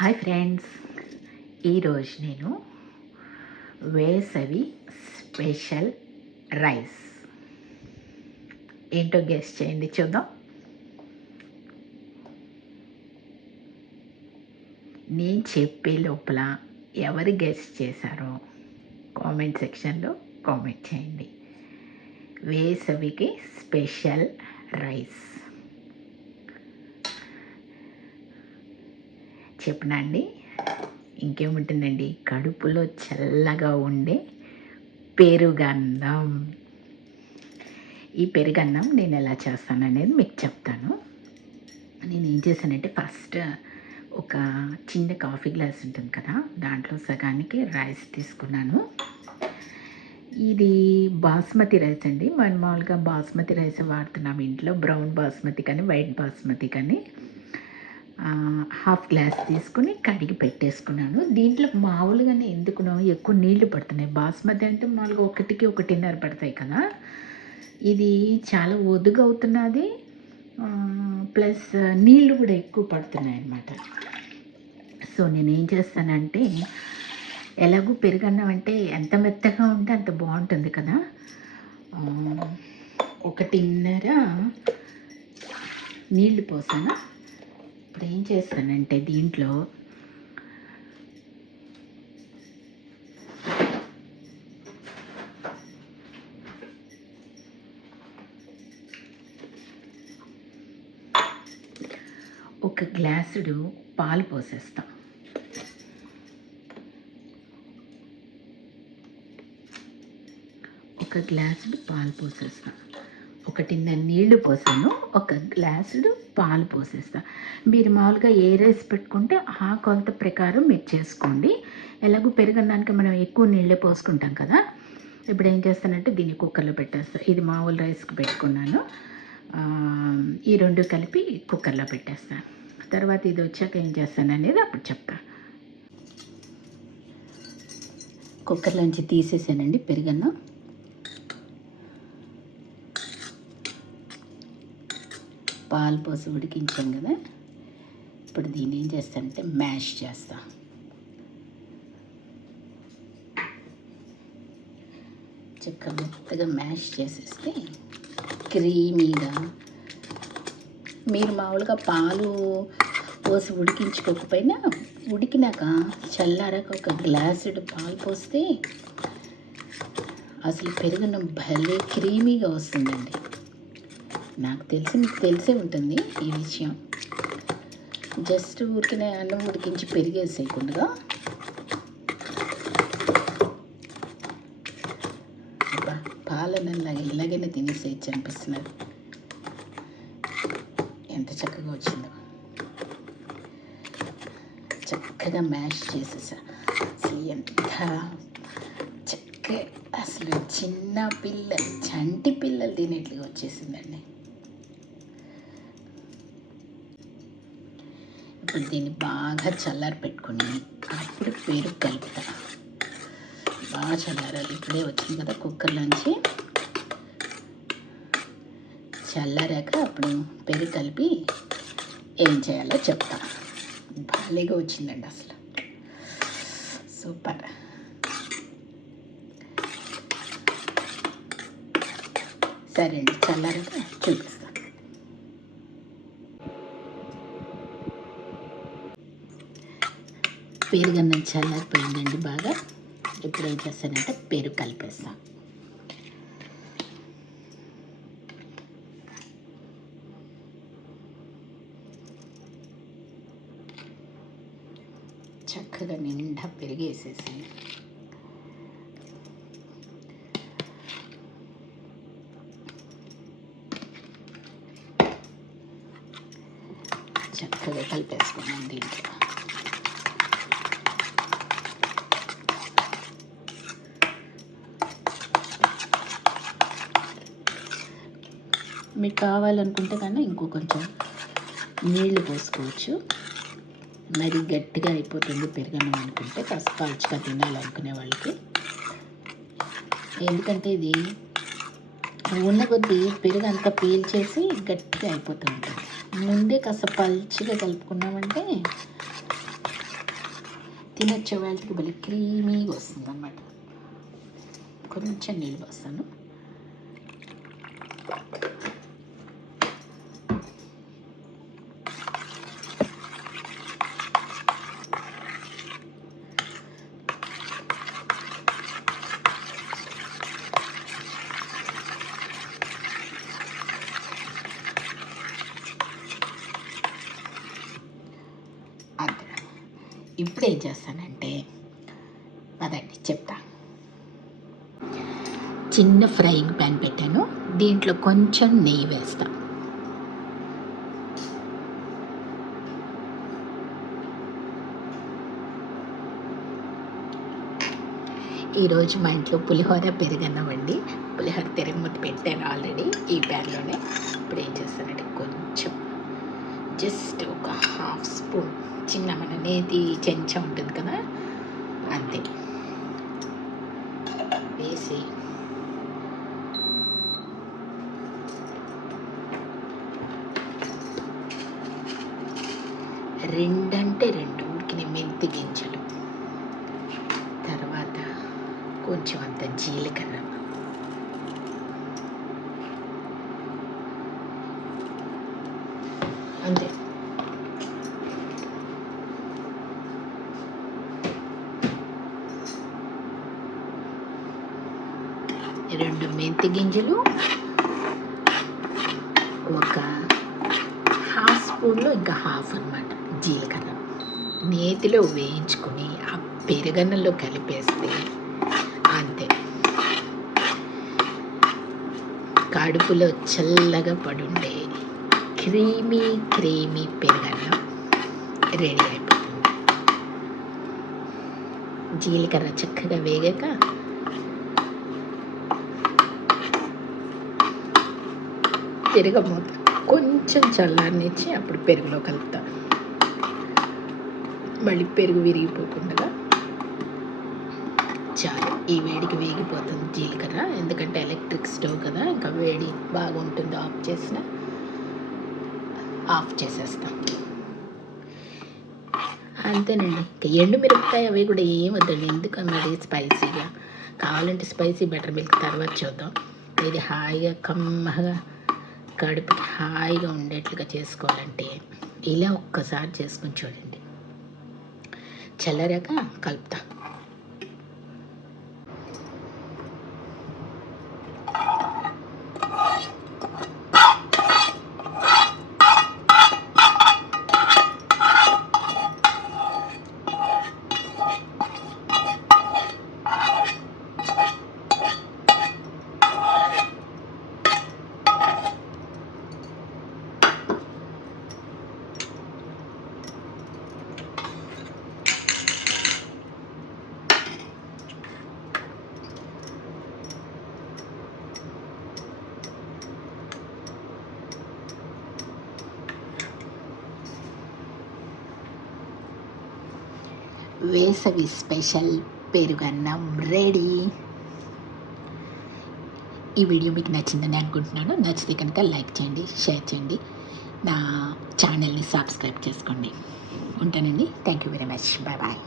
Hi friends, ఈరోజు నేను వేసవి స్పెషల్ రైస్ ఏంటో గెస్ చేయండి చూద్దాం. నేను చెప్పే లోపల ఎవరు గెస్ చేశారో కామెంట్ సెక్షన్లో కామెంట్ చేయండి. వేసవికి స్పెషల్ రైస్ చెప్పనండి. ఇంకేముంటుందండి, కడుపులో చల్లగా ఉండే పెరుగన్నం. ఈ పెరుగన్నం నేను ఎలా చేస్తాననేది మీకు చెప్తాను. నేను ఏం చేశానంటే ఫస్ట్ ఒక చిన్న కాఫీ గ్లాస్ ఉంటుంది కదా, దాంట్లో సగానికి రైస్ తీసుకున్నాను. ఇది బాస్మతి రైస్ అండి. మనం మామూలుగా బాస్మతి రైస్ వాడుతున్నాం ఇంట్లో, బ్రౌన్ బాస్మతి కానీ వైట్ బాస్మతి కానీ. హాఫ్ గ్లాస్ తీసుకుని కడిగి పెట్టేసుకున్నాను. దీంట్లో మామూలుగానే ఎందుకునో ఎక్కువ నీళ్లు పడుతున్నాయి. బాస్మతి అంటే మామూలుగా 1-1.5 పడతాయి కదా, ఇది చాలా ఒదుగు అవుతున్నది, ప్లస్ నీళ్ళు కూడా ఎక్కువ పడుతున్నాయి అన్నమాట. సో నేను ఏం చేస్తానంటే, ఎలాగూ పెరుగన్నం అంటే ఎంత మెత్తగా ఉంటే అంత బాగుంటుంది కదా, 1.5 నీళ్లు పోసాను. ఇప్పుడు ఏం చేస్తానంటే దీంట్లో ఒక గ్లాసుడు పాలు పోసేస్తాం. ఒక గ్లాసుడు పాలు పోసేస్తాం. 1.5 నీళ్లు పోసాను, ఒక గ్లాసుడు పాలు పోసేస్తా. మీరు మామూలుగా ఏ రైస్ పెట్టుకుంటే ఆ కొలత ప్రకారం మీరు చేసుకోండి. ఎలాగో పెరుగన్నానికి మనం ఎక్కువ నీళ్ళే పోసుకుంటాం కదా. ఇప్పుడు ఏం చేస్తానంటే దీన్ని కుక్కర్లో పెట్టేస్తాను. ఇది మామూలు రైస్కి పెట్టుకున్నాను, ఈ రెండు కలిపి కుక్కర్లో పెట్టేస్తాను. తర్వాత ఇది వచ్చాక ఏం చేస్తాను అనేది అప్పుడు చెప్తాను. కుక్కర్లోంచి తీసేసానండి పెరుగన్నం. పాలు పోసి ఉడికించాం కదా, ఇప్పుడు దీన్ని ఏం చేస్తానంటే మ్యాష్ చేస్తా. చక్కగా మెత్తగా మ్యాష్ చేసేస్తే క్రీమీగా. మీరు మామూలుగా పాలు పోసి ఉడికించుకోకపోయినా ఉడికినాక చల్లారాక ఒక గ్లాసుడు పాలు పోస్తే అసలు పెరుగన్నం భలే క్రీమీగా వస్తుందండి. నాకు తెలిసి మీకు తెలిసే ఉంటుంది ఈ విషయం. జస్ట్ ఊరికినే అన్నం ఉడికించి పెరిగేసేయకుండా పాలనల్లాగా ఇలాగైనా తినేసేయచ్చు అనిపిస్తున్నది. ఎంత చక్కగా వచ్చిందో, చక్కగా మ్యాష్ చేసేసా. అసలు ఎంత చక్కగా, అసలు చిన్న పిల్లలు, చంటి పిల్లలు తినేట్లుగా వచ్చేసిందండి. ఇప్పుడు దీన్ని బాగా చల్లారి పెట్టుకుని అప్పుడు పెరుగు కలుపుతా. బాగా చల్లారాలి. ఇప్పుడే వచ్చింది కదా కుక్కర్లోంచి, చల్లారాక అప్పుడు పెరుగు కలిపి ఏం చేయాలో చెప్తా. భలేగా వచ్చిందండి, అసలు సూపర్. సరే అండి, చల్లారాక చూపిస్తాను. పెరుగన్నం చల్లారిపోయిందండి బాగా. ఇప్పుడు ఏం చేస్తానంటే పెరుగు కలిపేస్తాను. చక్కగా నిండా పెరిగేసేసి చక్కగా కలిపేసుకున్నాం దీంట్లో. మీకు కావాలనుకుంటే కానీ ఇంకో కొంచెం నీళ్లు పోసుకోవచ్చు. మరి గట్టిగా అయిపోతుంది పెరుగన్నం అనుకుంటే, కాస్త పలుచగా తినాలనుకునే వాళ్ళకి. ఎందుకంటే ఇది ఉన్న కొద్దీ పెరుగు అంతా పీల్చేసి గట్టిగా అయిపోతూ ఉంటుంది. ముందే కాస్త పలుచగా కలుపుకున్నామంటే తినొచ్చే వాళ్ళకి భలే క్రీమీగా వస్తుంది అన్నమాట. కొంచెం నీళ్ళు పోస్తాను. అంతే. ఇప్పుడు ఏం చేస్తానంటే అదండి చెప్తా. చిన్న ఫ్రైయింగ్ ప్యాన్ పెట్టాను, దీంట్లో కొంచెం నెయ్యి వేస్తా. ఈరోజు మా ఇంట్లో పులిహోర పెరుగన్నం అండి. పులిహోర తిరగముట్టు పెట్టాను ఆల్రెడీ ఈ ప్యాన్లోనే. ఇప్పుడు ఏం చేస్తానంటే కొంచెం జస్ట్ ఒక హాఫ్ స్పూన్ చిన్న మన నేతి చెంచా ఉంటుంది కదా, అంతే వేసి రెండు ఉడికిన మెంతి గింజలు, తర్వాత కొంచెం అంత జీలకర్ర, అంతే. రెండు మెంతి గింజలు, ఒక హాఫ్ స్పూన్లో ఇంకా హాఫ్ అన్నమాట జీలకర్ర నేతిలో వేయించుకొని ఆ పెరుగన్నంలో కలిపేస్తే అంతే, కడుపులో చల్లగా పడుండే క్రీమీ క్రీమీ పెరుగన్నం రెడీ అయిపోతుంది. జీలకర్ర చక్కగా వేగాక తిరగమూత కొంచెం చల్లారనిచ్చి అప్పుడు పెరుగులో కలుపుతా. మళ్ళీ పెరుగు విరిగిపోకుండా చాలు. ఈ వేడికి వేగిపోతుంది జీలకర్ర, ఎందుకంటే ఎలక్ట్రిక్ స్టవ్ కదా, ఇంకా వేడి బాగుంటుంది. ఆఫ్ చేసేస్తాం అంతేనండి. ఇంకా ఎండుమిరపకాయ అవి కూడా ఏం వద్దండి, ఎందుకన్నది స్పైసీగా. కావాలంటే స్పైసీ బటర్ మిల్క్ తర్వాత చూద్దాం. ఇది హాయిగా కమ్మగా కడుపుకి హాయిగా ఉండేట్లుగా చేసుకోవాలంటే ఇలా ఒక్కసారి చేసుకొని చూడండి. చల్లరాక కలుపుతా. వేసవి స్పెషల్ పెరుగన్నం రెడీ. ఈ వీడియో మీకు నచ్చిందని అనుకుంటున్నాను. నచ్చితే కనుక లైక్ చేయండి, షేర్ చేయండి, నా ఛానల్ని సబ్స్క్రైబ్ చేసుకోండి. ఉంటానండి. Thank you very much. Bye bye.